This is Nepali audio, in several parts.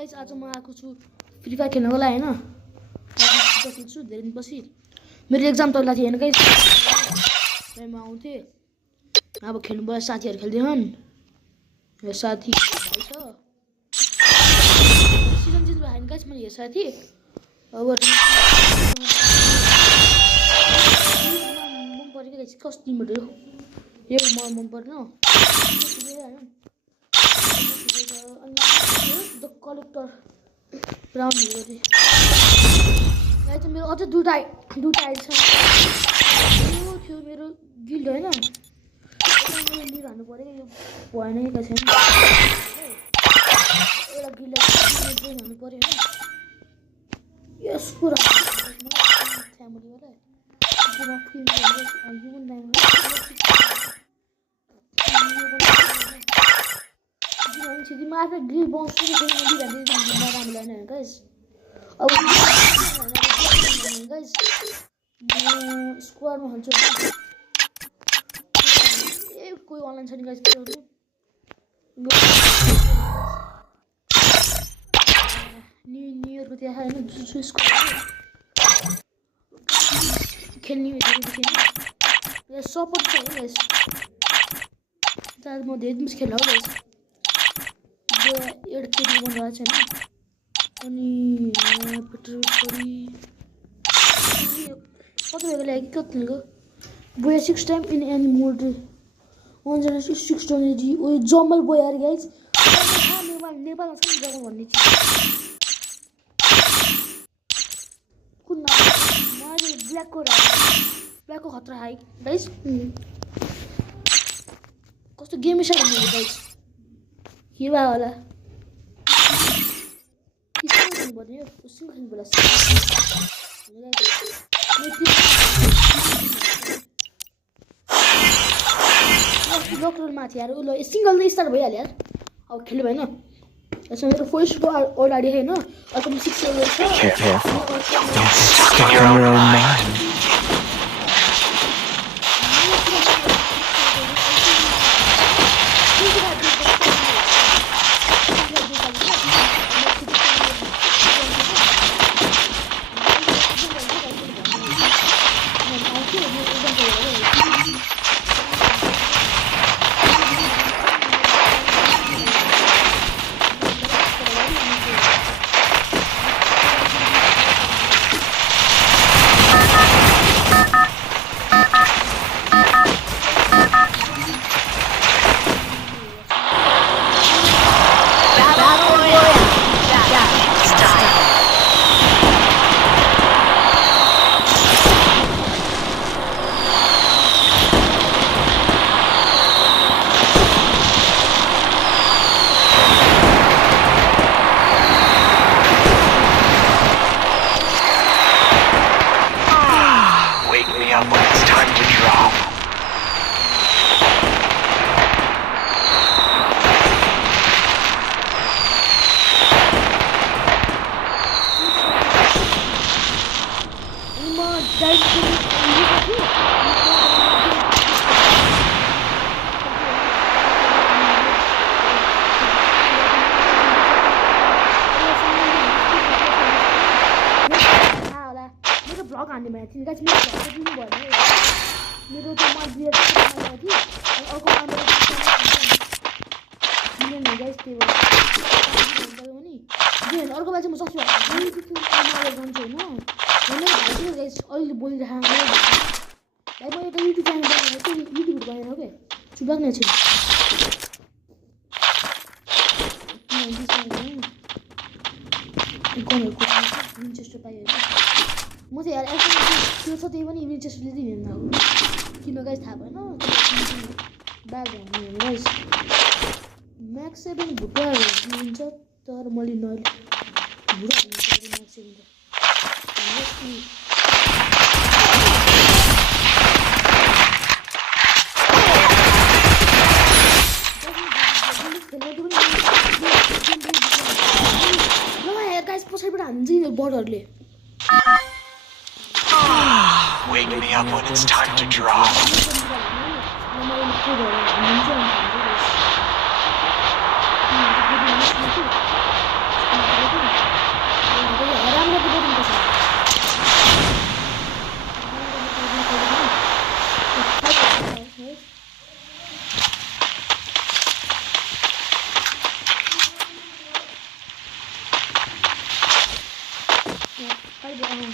गाइस आज म आएको छु फ्री फायर खेल्नको लागि हैन खेल्छु धेरै दिनपछि मेरो एक्जाम तल्ला थियो हैन गाइस म आउँथे अब खेल्नु भयो साथीहरु खेल्दैछन् यो साथी भाइ छ सिजन चेन्ज भयो हैन गाइस मैले यो साथी अब मन परेको गाइस कस्तो टिमहरु यो मन पर्दैन द कलेक्टर ब्राउन हिरो थियो गाइस मेरो अझ दुटा आइडी छ यो थियो मेरो गिल्ड हैन मैले लिएर हान्नु पर्यो यो भएन एकैछिन एउटा गिल्ड जोइन हुनु पर्यो हैन यस पुरा फ्यामिलीबाट पुरा फिल गर्छ ह्युमन डाइमन्ड सिधी म आफै ग्रिल बन्छु के पनि दिइराख्दै नराम्रो लाग्दैन गाइस अब गाइस म स्क्वाडमा हाल्छु ए कोही अनलाइन छैन गाइस के गर्नु न्यू इयरको त्यहाँ हैन जुसु स्क्वाड खेल्ने देखेन यो सपोर्ट छ गाइस म धेरै दिन खेल्नु हो गाइस एउटा केटी बनाएको छैन अनि पेट्रोल परी कति बेला लागि कतिको बोया 6 टाइम इन एनी मोड 106 डोनेजी ओ जमल बोया यार गाइस नेपालमा छ जमल भन्ने चिज कुन मैले ब्ल्याकको खतरा हाइ गाइस कस्तो गेम छ भन्ने गाइस के भयो होला किन भन्यो उसँग खेल्नु बोला लोकल माथि यार उलो सिंगल नै स्टार्ट भइहाल्यो यार अब खेल्नु भएन यसमा मेरो फर्स्ट गो अलरेडी हैन अर्को 6 लेभल छ मेरो त मजबिर थियो अर्को गाइस के भयो नि अर्को बार चाहिँ म सक्छु गर्छु हैन गाइस अहिले बोलिरहेको भाइ म एउटा युट्युब च्यानल बनाएको युट्युब बनाएर के चुबाग्ने छु इन्ट्रेस्ट पायो म चाहिँ यार त्यो छ त्यही पनि इन्ट्रेस्ट लिँदैन किन गाइस थाहा भएन ब्याग भन्ने गाइस म्याक्स 7 भुटाहरू दिन्छ तर मैले नले भुरा म्याक्स 7 गाइस पछाडिबाट हान्छ नि बर्डरले Wake me up when it's time to drop. Guys,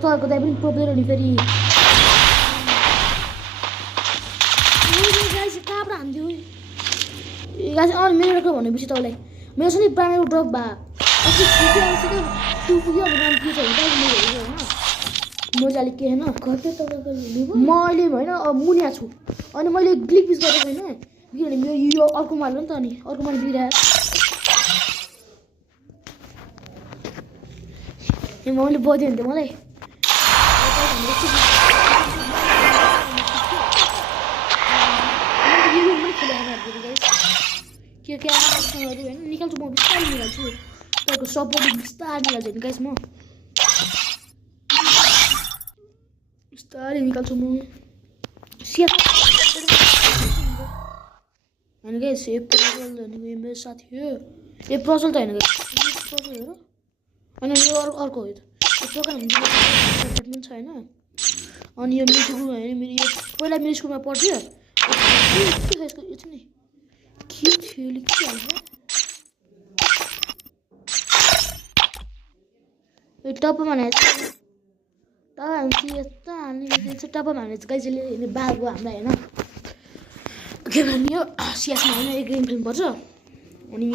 तो आपको दाई पनि प्रब्लम हुने फेरि गाइस कहाँबाट हान्दियो गाइस अनि मेरो के भनेपछि तपाईलाई मेरो चाहिँ प्राइमेरी ड्रप भा अस्ति पुग्यो अस्ति टु पुग्यो अब नाम के छ भने म हेर्छु हैन म जाले के हैन कतै तपाईको लिभो म अहिले हैन मुनिया छु अनि मैले ग्लिक पिस गरेको हैन किनभने मेरो यो अर्को मार्नु नि त अनि अर्को मार्नु बिग्रिरहेको ए मैले बदियो नि त मलाई के आफूहरू हैन निकाल्छु म बिस्तारै निकाल्छु तपाईको सपोर्ट बिस्तारै निकाल्छु नि गाइस म बिस्तारै निकाल्छु म सिया अनि गाइस यो प्रजल भनेको मेरो साथी हो यो प्रजल त हैन गाइस प्रजल हेर अनि यो अर्को हो यो दोकान डिपार्टमेन्ट छ हैन अनि यो मेरो स्कुलमा हैन मेरो यो पहिला मेरो स्कुलमा पढ्थ्यो के यसको यो चाहिँ के थियो के हाल्छ यो टपमा हाने टप हान्छ यता हाल्ने चाहिँ टपमा हाने गाइजले हैन बाबु हामीलाई हैन के भन्ने यो सियासमा हैन एक गेम खेल्नु पर्छ अनि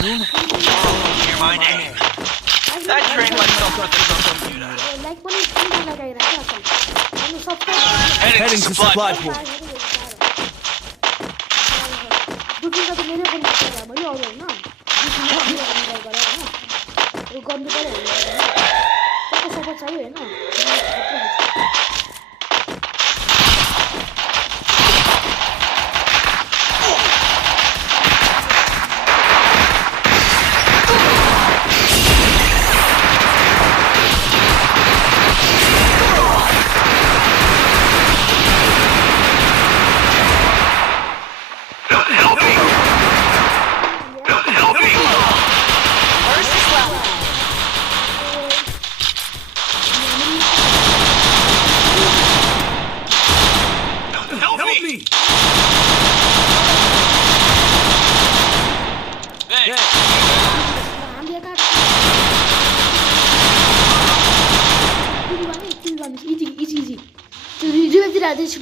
Hear my name. I trained myself with the computer. Heading to supply point.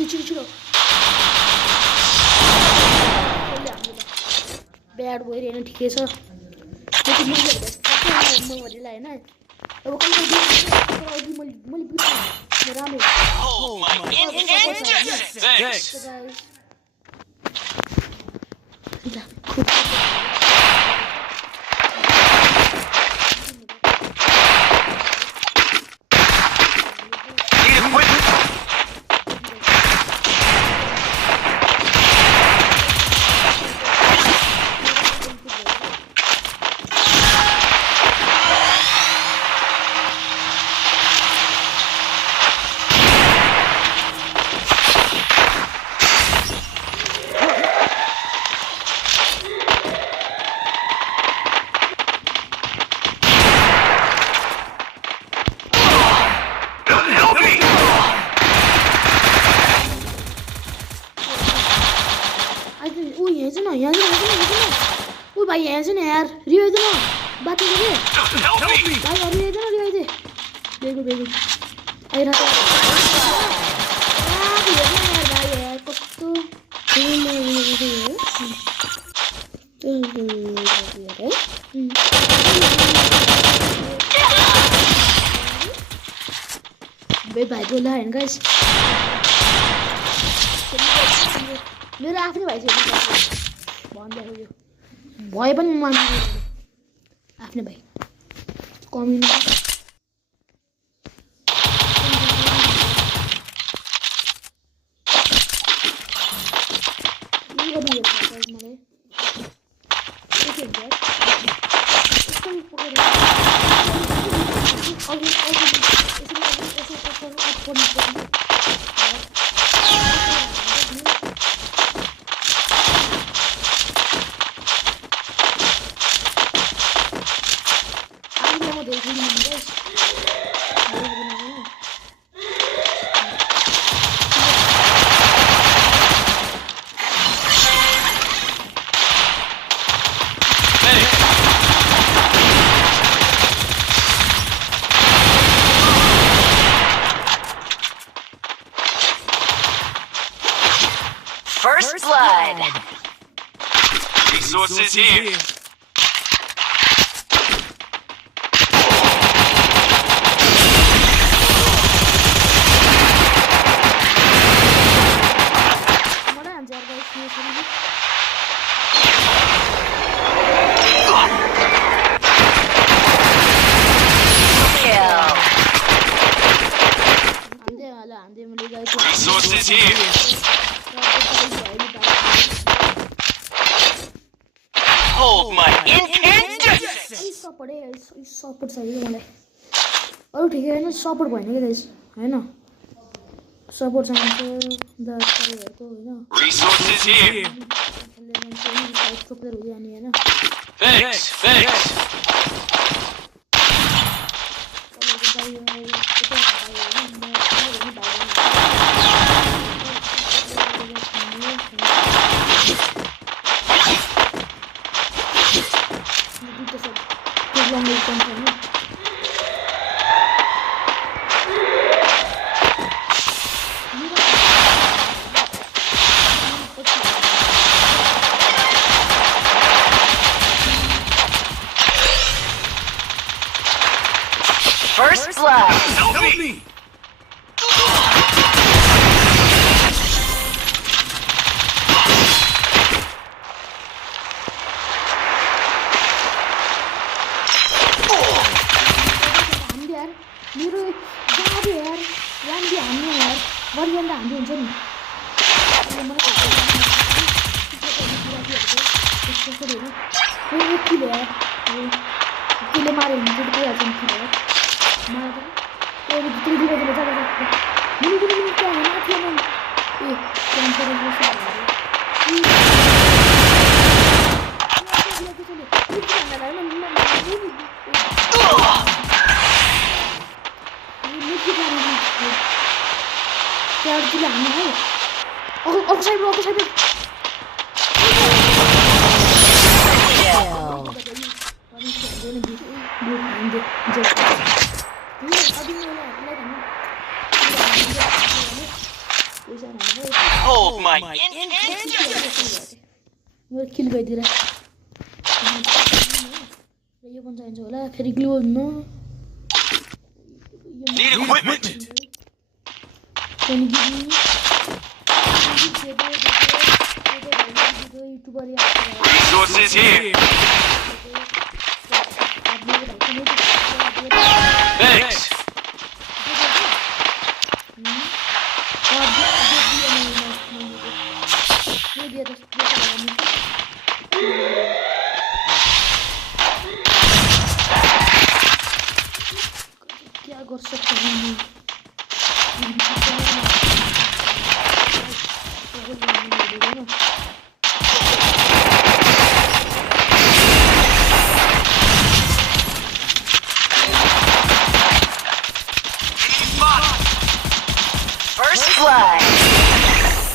छिटो ब्याड भयो हैन ठिकै छ म भनिला हैन अब भाई यहाँ से ना यार रिवाइव दे ना बात कर रहे भाई और रिवाइव दे ना रिवाइव दे देखो आई रहा यार भाई यार कस्तो भाइ बोला हैन गाइस मेरो आफ्नै भाइ छ भन्दै हो यो भए पनि मान्नु आफ्नै भाइ कम्युनिटी मलाई First blood. Resources here. Resources here. Hold my incantation. Support चाहियो मलाई अरू ठिकै होइन सपोर्ट भएन कि गाइस हैन सपोर्ट चाहिन्छ दाजहरुको हैन Resources here. प्रोपर हो जानी हैन Thanks. First blood. Help me. मेरो गाडी यार राम्री हान्नु यार गरिरहँदा हान्नु हुन्छ नि त्यसले माऱ्यो भने चाहिँ भइहाल्छ नि किलो Hold my incantation. यो किल गरिदिएर यो पनि चाहिन्छ होला फेरि ग्लु हुन्न Need equipment. Resources here. Thanks. क्या कर सकते हैं First blood.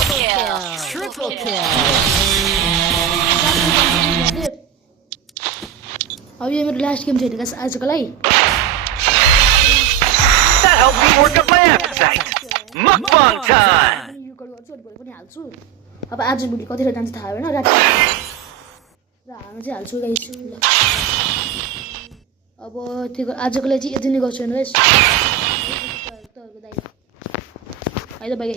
Triple kill. अब ये मेरो लास्ट गेम छैन गाइस आजको लागि That helped me work up my appetite. Mukbang time. यो गर्छु भोलि पनि हाल्छु अब आज भोलि कतिखेर जान्छ थाहा भएन राति र हाल्न चाहिँ हाल्छु गाइस अब त्यो आजको लागि चाहिँ यति नै गर्छु हैन गाइस त दाइ आइदा बाइ